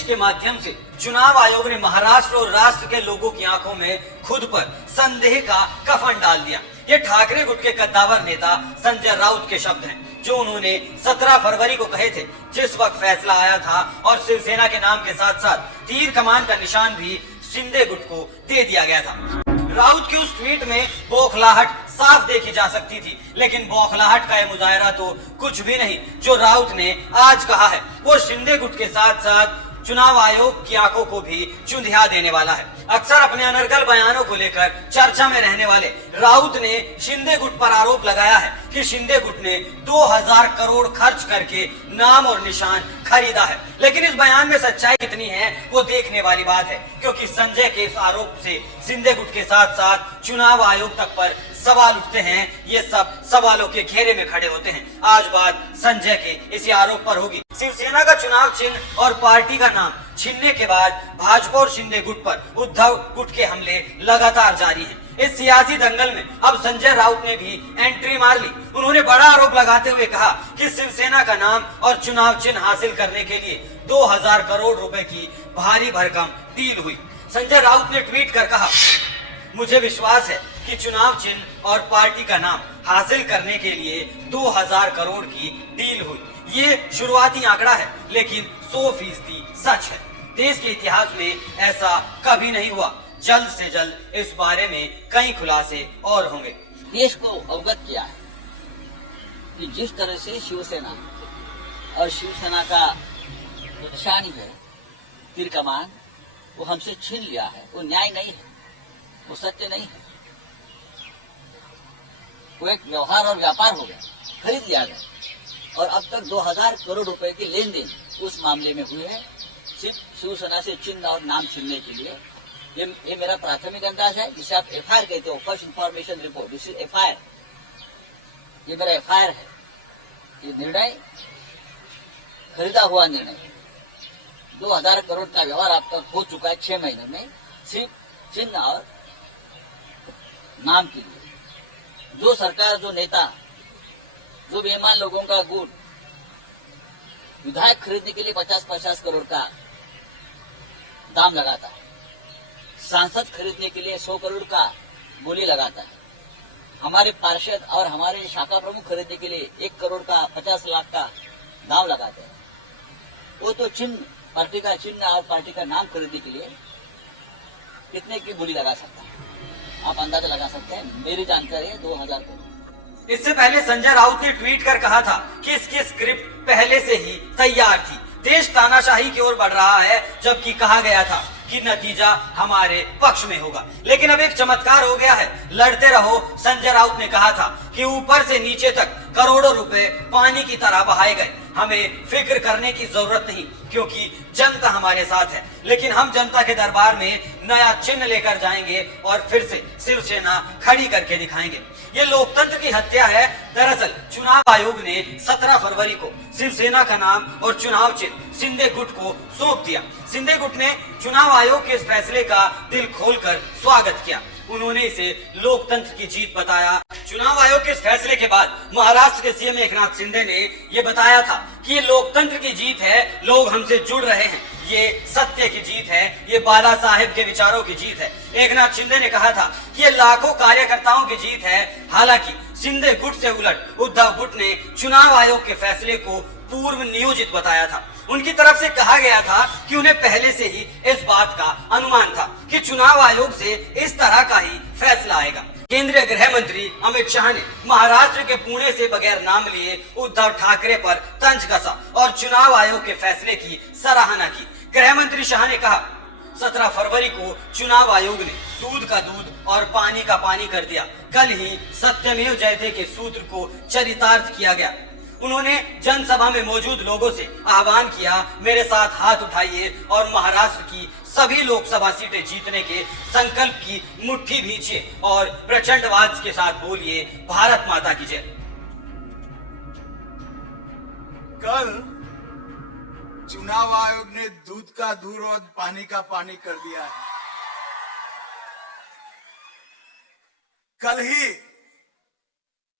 आदेश के माध्यम से चुनाव आयोग ने महाराष्ट्र और राष्ट्र के लोगों की आंखों में खुद पर संदेह का कफन डाल दिया। ये ठाकरे गुट के कद्दावर नेता संजय राउत के शब्द हैं, जो उन्होंने 17 फरवरी को कहे थे, जिस वक्त फैसला आया था और शिवसेना के नाम के साथ साथ तीर कमान का निशान भी शिंदे गुट को दे दिया गया था। राउत की उस ट्वीट में बौखलाहट साफ देखी जा सकती थी, लेकिन बौखलाहट का यह मुजाहरा तो कुछ भी नहीं जो राउत ने आज कहा है। वो शिंदे गुट के साथ साथ चुनाव आयोग की आंखों को भी चुंधिया देने वाला है। अक्सर अपने अनर्गल बयानों को लेकर चर्चा में रहने वाले राउत ने शिंदे गुट पर आरोप लगाया है कि शिंदे गुट ने 2000 करोड़ खर्च करके नाम और निशान खरीदा है। लेकिन इस बयान में सच्चाई कितनी है वो देखने वाली बात है, क्योंकि संजय के इस आरोप से शिंदे गुट के साथ साथ चुनाव आयोग तक पर सवाल उठते हैं। ये सब सवालों के घेरे में खड़े होते हैं। आज बात संजय के इसी आरोप पर होगी। शिवसेना का चुनाव चिन्ह और पार्टी का नाम छीनने के बाद भाजपा और शिंदे गुट पर उद्धव गुट के हमले लगातार जारी हैं। इस सियासी दंगल में अब संजय राउत ने भी एंट्री मार ली। उन्होंने बड़ा आरोप लगाते हुए कहा कि शिवसेना का नाम और चुनाव चिन्ह हासिल करने के लिए 2000 करोड़ रुपए की भारी भरकम डील हुई। संजय राउत ने ट्वीट कर कहा, मुझे विश्वास है कि चुनाव चिन्ह और पार्टी का नाम हासिल करने के लिए 2000 करोड़ की डील हुई। ये शुरुआती आंकड़ा है, लेकिन 100% सच है। देश के इतिहास में ऐसा कभी नहीं हुआ। जल्द से जल्द इस बारे में कई खुलासे और होंगे। देश को अवगत किया है कि जिस तरह से शिवसेना और शिवसेना का निशानी है तीर कमान, वो हमसे छीन लिया है। वो न्याय नहीं है, वो सत्य नहीं है। वो एक व्यवहार और व्यापार हो गया, खरीद लिया गया। और अब तक 2000 करोड़ रुपए के लेन देन उस मामले में हुए हैं, सिर्फ शिवसेना से चिन्ह और नाम छीनने के लिए। ये मेरा प्राथमिक अंदाज है, जिसे आप एफआईआर कहते हो, first information report. This is FIR, ये मेरा एफआईआर है। ये निर्णय खरीदा हुआ निर्णय है। 2000 करोड़ का व्यवहार अब तक हो चुका है 6 महीने में, सिर्फ चिन्ह और नाम के लिए। जो सरकार, जो नेता, जो बेईमान लोगों का गुट विधायक खरीदने के लिए 50-50 करोड़ का दाम लगाता है, सांसद खरीदने के लिए 100 करोड़ का बोली लगाता है, हमारे पार्षद और हमारे शाखा प्रमुख खरीदने के लिए 1 करोड़ का 50 लाख का दाम लगाते हैं, वो तो चिन्ह, पार्टी का चिन्ह और पार्टी का नाम खरीदने के लिए कितने की बोली लगा सकता है? आप अंदाजा लगा सकते हैं। मेरी जानकारी है 2000 करोड़। इससे पहले संजय राउत ने ट्वीट कर कहा था कि इसकी स्क्रिप्ट पहले से ही तैयार थी। देश तानाशाही की ओर बढ़ रहा है, जबकि कहा गया था कि नतीजा हमारे पक्ष में होगा। लेकिन अब एक चमत्कार हो गया है। लड़ते रहो, संजय राउत ने कहा था कि ऊपर से नीचे तक करोड़ों रुपए पानी की तरह बहाए गए। हमें फिक्र करने की जरूरत नहीं, क्योंकि जनता हमारे साथ है। लेकिन हम जनता के दरबार में नया चिन्ह लेकर जाएंगे और फिर से शिवसेना खड़ी करके दिखाएंगे। ये लोकतंत्र की हत्या है। दरअसल चुनाव आयोग ने 17 फरवरी को शिवसेना का नाम और चुनाव चिन्ह शिंदे गुट को सौंप दिया। शिंदे गुट ने चुनाव आयोग के इस फैसले का दिल खोलकर स्वागत किया। उन्होंने इसे लोकतंत्र की जीत बताया। चुनाव आयोग के इस फैसले के बाद महाराष्ट्र के सीएम एकनाथ शिंदे ने ये बताया था कि ये लोकतंत्र की जीत है, लोग हमसे जुड़ रहे हैं, ये सत्य की जीत है, ये बाला साहेब के विचारों की जीत है। एकनाथ शिंदे ने कहा था कि ये लाखों कार्यकर्ताओं की जीत है। हालांकि शिंदे गुट से उलट उद्धव गुट ने चुनाव आयोग के फैसले को पूर्व नियोजित बताया था। उनकी तरफ से कहा गया था कि उन्हें पहले से ही इस बात का अनुमान था कि चुनाव आयोग से इस तरह का ही फैसला आएगा। केंद्रीय गृह मंत्री अमित शाह ने महाराष्ट्र के पुणे से बगैर नाम लिए उद्धव ठाकरे पर तंज कसा और चुनाव आयोग के फैसले की सराहना की। गृह मंत्री शाह ने कहा, 17 फरवरी को चुनाव आयोग ने दूध का दूध और पानी का पानी कर दिया। कल ही सत्यमेव जयते के सूत्र को चरितार्थ किया गया। उन्होंने जनसभा में मौजूद लोगों से आह्वान किया, मेरे साथ हाथ उठाइए और महाराष्ट्र की सभी लोकसभा सीटें जीतने के संकल्प की मुट्ठी भींचिए और प्रचंडवाद के साथ बोलिए, भारत माता की जय। कल चुनाव आयोग ने दूध का दूध और पानी का पानी कर दिया है। कल ही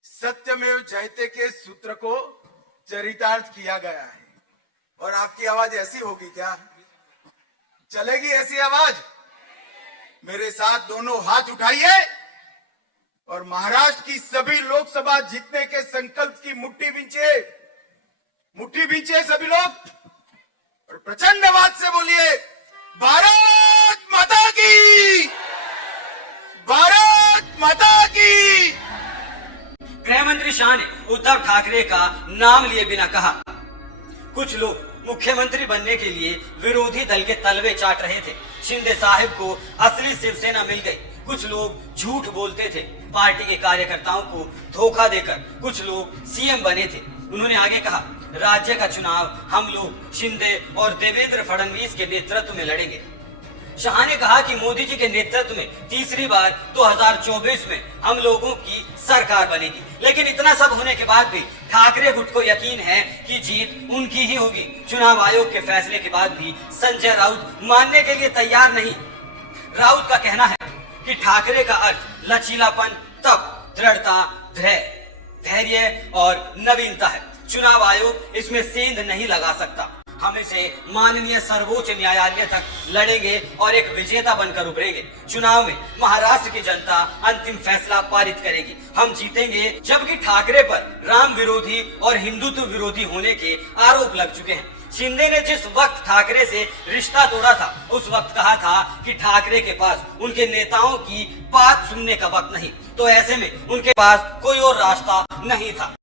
सत्यमेव जयते के सूत्र को चरितार्थ किया गया है। और आपकी आवाज ऐसी होगी क्या चलेगी ऐसी आवाज? मेरे साथ दोनों हाथ उठाइए और महाराष्ट्र की सभी लोकसभा जीतने के संकल्प की मुट्ठी भींचे सभी लोग और प्रचंड आवाज से बोलिए, भारत माता की, भारत माता की। गृह मंत्री शाह ने उद्धव ठाकरे का नाम लिए बिना कहा, कुछ लोग मुख्यमंत्री बनने के लिए विरोधी दल के तलवे चाट रहे थे। शिंदे साहब को असली शिवसेना मिल गई। कुछ लोग झूठ बोलते थे, पार्टी के कार्यकर्ताओं को धोखा देकर कुछ लोग सीएम बने थे। उन्होंने आगे कहा, राज्य का चुनाव हम लोग शिंदे और देवेंद्र फडणवीस के नेतृत्व में लड़ेंगे। शाह ने कहा कि मोदी जी के नेतृत्व में तीसरी बार 2024 में हम लोगों की सरकार बनेगी। लेकिन इतना सब होने के बाद भी ठाकरे गुट को यकीन है कि जीत उनकी ही होगी। चुनाव आयोग के फैसले के बाद भी संजय राउत मानने के लिए तैयार नहीं। राउत का कहना है कि ठाकरे का अर्थ लचीलापन, तप, दृढ़ता, धैर्य और नवीनता है। चुनाव आयोग इसमें सेंध नहीं लगा सकता। हम इसे माननीय सर्वोच्च न्यायालय तक लड़ेंगे और एक विजेता बनकर उभरेंगे। चुनाव में महाराष्ट्र की जनता अंतिम फैसला पारित करेगी। हम जीतेंगे। जबकि ठाकरे पर राम विरोधी और हिंदुत्व विरोधी होने के आरोप लग चुके हैं। शिंदे ने जिस वक्त ठाकरे से रिश्ता तोड़ा था, उस वक्त कहा था कि ठाकरे के पास उनके नेताओं की बात सुनने का वक्त नहीं, तो ऐसे में उनके पास कोई और रास्ता नहीं था।